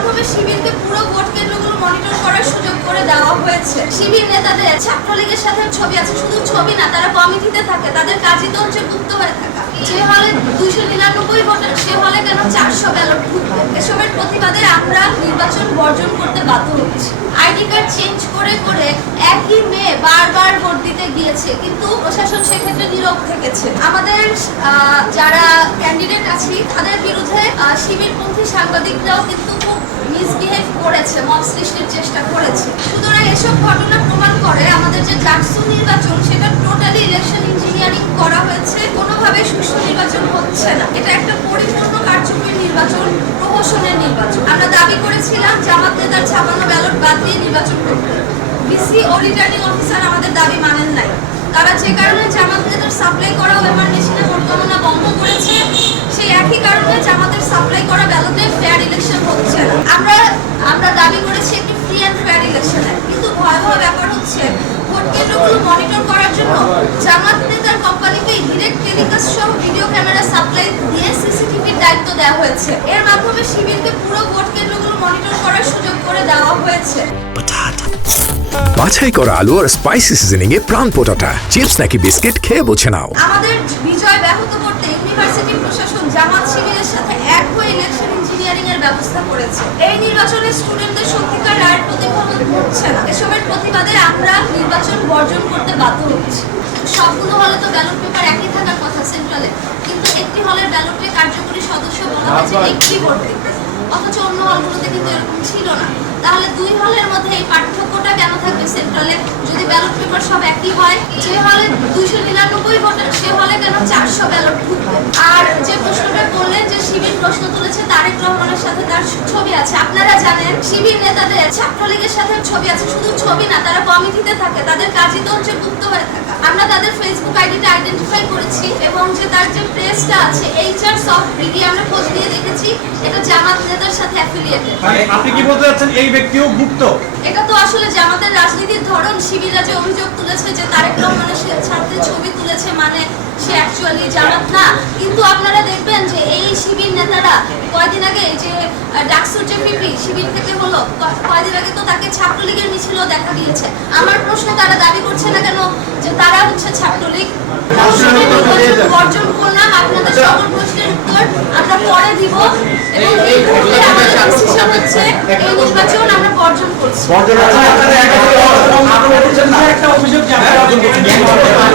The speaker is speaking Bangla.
মাধ্যমে শিবিরকে পুরো ভোট কেন্দ্রগুলো মনিটর করার সুযোগ করে দেওয়া হয়েছে। শিবির নেতাদের ছাত্রলীগের সাথে ছবি আছে, শুধু ছবি না, তারা কমিটিতে থাকে, তাদের কাজই তো হচ্ছে গুপ্ত হয়ে থাকা। যে হলে 299 ভোটার, সে হলে কেন 400 ব্যালট ঢুকবে? এসবের প্রতিবাদে আমরা নির্বাচন বর্জন করতে বাধ্য হচ্ছি। আইডি কার্ড চেঞ্জ করে করে একই মেয়ে বারবার ভোট দিতে গিয়েছে, কিন্তু প্রশাসন সেক্ষেত্রে নীরব থেকেছে। আমাদের যারা ক্যান্ডিডেট আছি তাদের বিরুদ্ধে শিবিরপন্থী সাংবাদিকরাও কিন্তু খুব মিসবিহেভ করেছে, মব সৃষ্টির চেষ্টা করেছে। সুতরাং এসব ঘটনা প্রমাণ করে আমাদের যে ডাকসু নির্বাচন সেটা টোটালি ইলেকশন ইঞ্জিনিয়ারিং করা হয়েছে, কোনোভাবে সুষ্ঠু নির্বাচন হচ্ছে না। এটা একটা পরিপূর্ণ কারচুপির নির্বাচন, প্রহসনের নির্বাচন। আমরা দাবি করেছিলাম জামাত নেতার ছাপানো ব্যালট বাদ দিয়ে নির্বাচন করতে। ভিসি ও রিটার্নিং অফিসার আমাদের দাবি মানেন নাই। তারা যে কারণে জামাত নেতার সাপ্লাই করা ওএমআর মেশিনে ভোট গণনা বন্ধ করেছে, সেই একই কারণে জামাতের সাপ্লাই করা ব্যালটে ফেয়ার ইলেকশন হচ্ছে না। আমরা দাবি করেছি একটি ফ্রি অ্যান্ড ফেয়ার ইলেকশনের, কিন্তু ভয়াবহ ব্যাপার হচ্ছে ভোট কেন্দ্রগুলো মনিটর করার জন্য জামাত নেতার কোম্পানিকে ডিরেক্ট টেলিকাস্ট সহ ভিডিও ক্যামেরা সাপ্লাই দিয়ে সিসিটিভির দায়িত্ব দেওয়া হয়েছে। এর মাধ্যমে শিবিরকে পুরো ভোট কেন্দ্রগুলো মনিটর করার সুযোগ করে দেওয়া হয়েছে। বাছাই করা আলু আর স্পাইসি সিজনিং এ প্রাণ পোটাটা চিপস নাকি বিস্কিট খেয়ে বোঝে নাও। আমাদের বিজয় ব্যাহত করতে ইউনিভার্সিটি প্রশাসন জামাত শিবিরের সাথে এক হয়ে ইলেকশন ইঞ্জিনিয়ারিং এর ব্যবস্থা করেছে। এই নির্বাচনে স্টুডেন্টদের সত্যিকার রায়ের প্রতিফলন ঘটছে না। এসবের প্রতিবাদে আমরা নির্বাচন বর্জন করতে বাধ্য হচ্ছি। সবগুলো হলে তো ব্যালট পেপার একই থাকার কথা সেন্ট্রালে, কিন্তু একটি হলের ব্যালটে কার্যকরী সদস্য বলা হয়েছে একটি ভোট দিতে, অথচ অন্য হলগুলোতে কিন্তু এরকম ছিল না। তাহলে দুই হলের মধ্যে এই পার্থক্যটা কেন থাকবে সেন্ট্রালে, যদি ব্যালট পেপার সব একই হয়? যে হলে 299 ভোটার, সে হলে কেন 400 ব্যালট ঢুকবে? আর যে প্রশ্নটা করলেন যে শিবির প্রশ্ন তুলেছে তারেক রহমানের সাথে তার ছবি আছে, আপনারা জানেন শিবির নেতাদের ছাত্রলীগের সাথে ছবি আছে, শুধু ছবি না, তারা কমিটিতে থাকে, তাদের কাজই তো হচ্ছে গুপ্ত হয়ে থাকা। আমরা তাদের ফেসবুক আইডিটা আইডেন্টিফাই করেছি এবং যে তার যে প্রেসটা আছে HR সফট ভিডিও আমরা খোঁজ দিয়ে দেখেছি, এটা জামাত নেতার সাথে অ্যাফিলিয়েটেড। আপনি কি বলতে চাচ্ছেন এই ব্যক্তিও গুপ্ত? এটা তো আসলে জামাতের রাজনীতির ধরন। শিবিরা যে অভিযোগ তুলেছে যে তারেক রহমানের সাথে ছবি তুলেছে মানে সে অ্যাকচুয়ালি জামাত না, কিন্তু আপনারা দেখবেন যে এই শিবির নেতারা কয়দিন আগে যে ডাকসুর যে পিপি শিবির থেকে হলো, কয়দিন আগে তো তাকে ছাত্রলীগের মিছিলও দেখা গিয়েছে। আমার প্রশ্ন, তারা দাবি করছে না কেন যে তারা হচ্ছে ছাত্রলীগ? বর্জন করলাম, আপনাদের সকল প্রশ্নের উত্তর আমরা পরে দিব এবং এই মুহূর্তে আমাদের ডিসিশন হচ্ছে এই নির্বাচন আমরা বর্জন করছি। একটা অভিযোগ